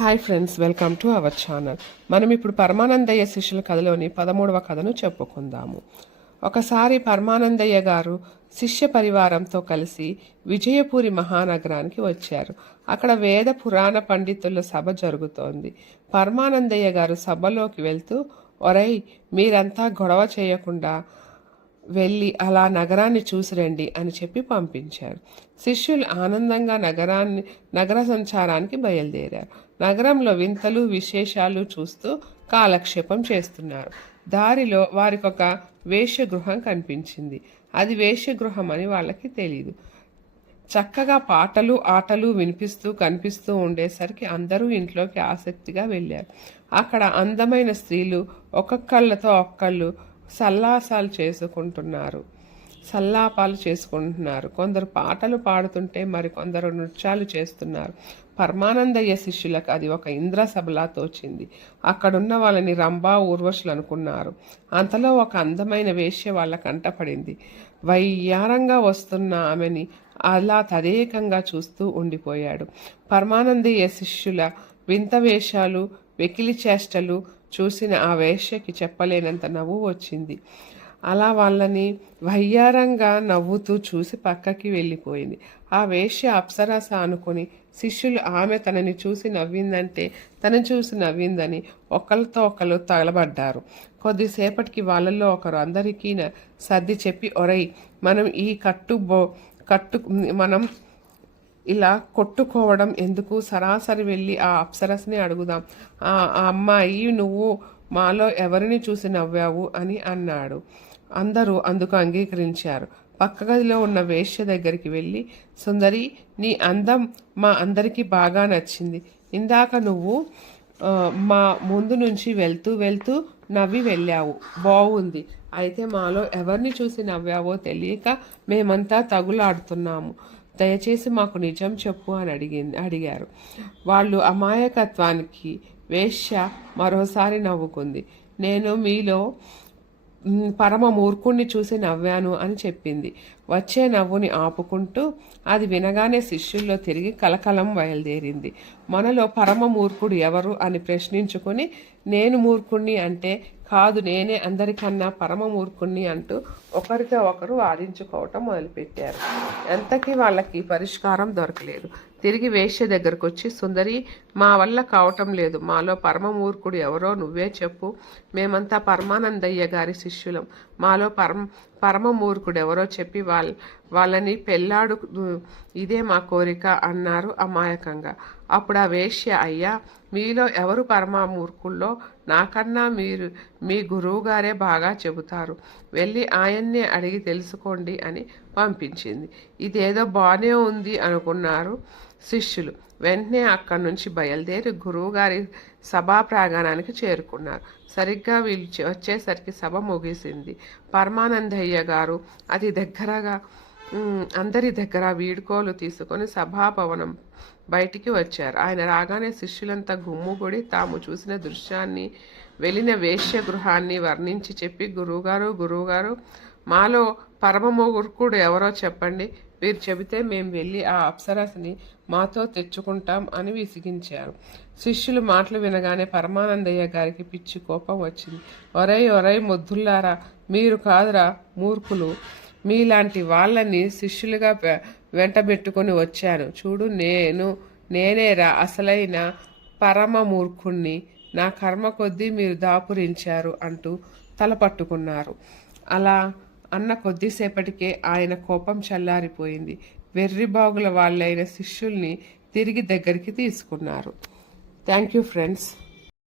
Hi friends, welcome to our channel. మనం ఇప్పుడు పరమానందయ్య శిష్యుల కథలోని 13వ కథను చెప్పుకుందాము. ఒకసారి పరమానందయ్య గారు శిష్య పరివారంతో కలిసి విజయపురి మహానగరానికి వచ్చారు. అక్కడ వేద పురాణ పండితుల సభ జరుగుతోంది. పరమానందయ్య గారు సభలోకి వెళ్తూ, ఒరై, మీరంతా గొడవ చేయకుండా వెళ్ళి అలా నగరాన్ని చూసిరండి అని చెప్పి పంపించారు. శిష్యులు ఆనందంగా నగర సంచారానికి బయలుదేరారు. నగరంలో వింతలు విశేషాలు చూస్తూ కాలక్షేపం చేస్తున్నారు. దారిలో వారికొక వేశ్యగృహం కనిపించింది. అది వేశ్యగృహం అని వాళ్ళకి తెలీదు. చక్కగా పాటలు ఆటలు కనిపిస్తూ ఉండేసరికి అందరూ ఇంట్లోకి ఆసక్తిగా వెళ్ళారు. అక్కడ అందమైన స్త్రీలు ఒక్కొక్కళ్ళతో ఒక్కళ్ళు సల్లాపాలు చేసుకుంటున్నారు. కొందరు పాటలు పాడుతుంటే మరికొందరు నృత్యాలు చేస్తున్నారు. పరమానందయ్య శిష్యులకు అది ఒక ఇంద్రసభలా తోచింది. అక్కడున్న వాళ్ళని రంభా ఊర్వశులు అనుకున్నారు. అంతలో ఒక అందమైన వేశ్య వాళ్ళ కంటపడింది. వయ్యారంగా వస్తున్న ఆమెని అలా తదేకంగా చూస్తూ ఉండిపోయాడు. పరమానందయ్య శిష్యుల వింత వేషాలు వెకిలి చేష్టలు చూసిన ఆ వేశ్యకి చెప్పలేనంత నవ్వు వచ్చింది. అలా వాళ్ళని వయ్యారంగా నవ్వుతూ చూసి పక్కకి వెళ్ళిపోయింది. ఆ వేశ్య అప్సరస అనుకుని శిష్యులు ఆమె తనని చూసి నవ్విందని ఒకరితో ఒకరు తగలబడ్డారు. కొద్దిసేపటికి వాళ్ళల్లో ఒకరు అందరికీ సర్ది చెప్పి, ఒరై, మనం ఈ మనం ఇలా కొట్టుకోవడం ఎందుకు, సరాసరి వెళ్ళి ఆ అప్సరస్ని అడుగుదాం. ఆ అమ్మాయి, నువ్వు మాలో ఎవరిని చూసి నవ్వావు అని అన్నాడు. అందరూ అందుకు అంగీకరించారు. పక్క గదిలో ఉన్న వేశ్య దగ్గరికి వెళ్ళి, సుందరి, నీ అందం మా అందరికీ బాగా నచ్చింది. ఇందాక నువ్వు మా ముందు నుంచి వెళ్తూ నవ్వి వెళ్ళావు, బాగుంది. అయితే మాలో ఎవరిని చూసి నవ్వావో తెలియక మేమంతా తగులాడుతున్నాము. దయచేసి మాకు నిజం చెప్పు అని అడిగారు. వాళ్ళు అమాయకత్వానికి వేశ్య మరోసారి నవ్వుకుంది. నేను మీలో పరమ మూర్ఖుణ్ణి చూసి నవ్వాను అని చెప్పింది. వచ్చే నవ్వుని ఆపుకుంటూ అది వినగానే శిష్యుల్లో తిరిగి కలకలం బయలుదేరింది. మనలో పరమ మూర్ఖుడు ఎవరు అని ప్రశ్నించుకుని, నేను మూర్ఖుణ్ణి అంటే, కాదు, నేనే అందరికన్నా పరమ మూర్ఖుణ్ణి అంటూ ఒకరితో ఒకరు వాదించుకోవటం మొదలుపెట్టారు. ఎంతకీ వాళ్ళకి పరిష్కారం దొరకలేదు. తిరిగి వేశ్య దగ్గరకు వచ్చి, సుందరి, మా వల్ల కావటం లేదు. మాలో పరమ మూర్ఖుడు ఎవరో నువ్వే చెప్పు. మేమంతా పరమానందయ్య గారి శిష్యులం. మాలో పరమ మూర్ఖుడు ఎవరో చెప్పి వాళ్ళని పెళ్ళాడు, ఇదే మా కోరిక అన్నారు అమాయకంగా. అప్పుడు ఆ వేశ్య, అయ్యా, మీలో ఎవరు పరమమూర్ఖుల్లో నాకన్నా మీ గురువుగారే బాగా చెబుతారు. వెళ్ళి ఆయన్నే అడిగి తెలుసుకోండి అని పంపించింది. ఇదేదో బాగానే ఉంది అనుకున్నారు శిష్యులు. వెంటనే అక్కడి నుంచి బయలుదేరి గురువుగారి సభా ప్రాంగణానికి చేరుకున్నారు. సరిగ్గా వీళ్ళు వచ్చేసరికి సభ ముగిసింది. పరమానందయ్య గారు అందరి దగ్గర వీడ్కోలు తీసుకొని సభాభవనం బయటికి వచ్చారు. ఆయన రాగానే శిష్యులంతా గుమ్ముగూడి తాము చూసిన దృశ్యాన్ని, వెళ్ళిన వేశ్యగృహాన్ని వర్ణించి చెప్పి, గురువుగారు, మాలో పరమమూర్ఖుడు ఎవరో చెప్పండి. వీరు చెబితే మేము వెళ్ళి ఆ అప్సరస్ని మాతో తెచ్చుకుంటాం అని విసిగించారు. శిష్యులు మాటలు వినగానే పరమానందయ్య గారికి పిచ్చి కోపం వచ్చింది. ఒరై మొద్దుల్లారా, మీరు కాదురా మూర్ఖులు, మీలాంటి వాళ్ళని శిష్యులుగా వెంటబెట్టుకొని వచ్చాను. చూడు, నేనేరా అసలైన పరమ మూర్ఖుణ్ణి. నా కర్మ కొద్దీ మీరు దాపురించారు అంటూ తల పట్టుకున్నారు. అలా అన్న కొద్దిసేపటికే ఆయన కోపం చల్లారిపోయింది. వెర్రిబాగుల వాళ్ళైన శిష్యుల్ని తిరిగి దగ్గరికి తీసుకున్నారు. Thank you friends.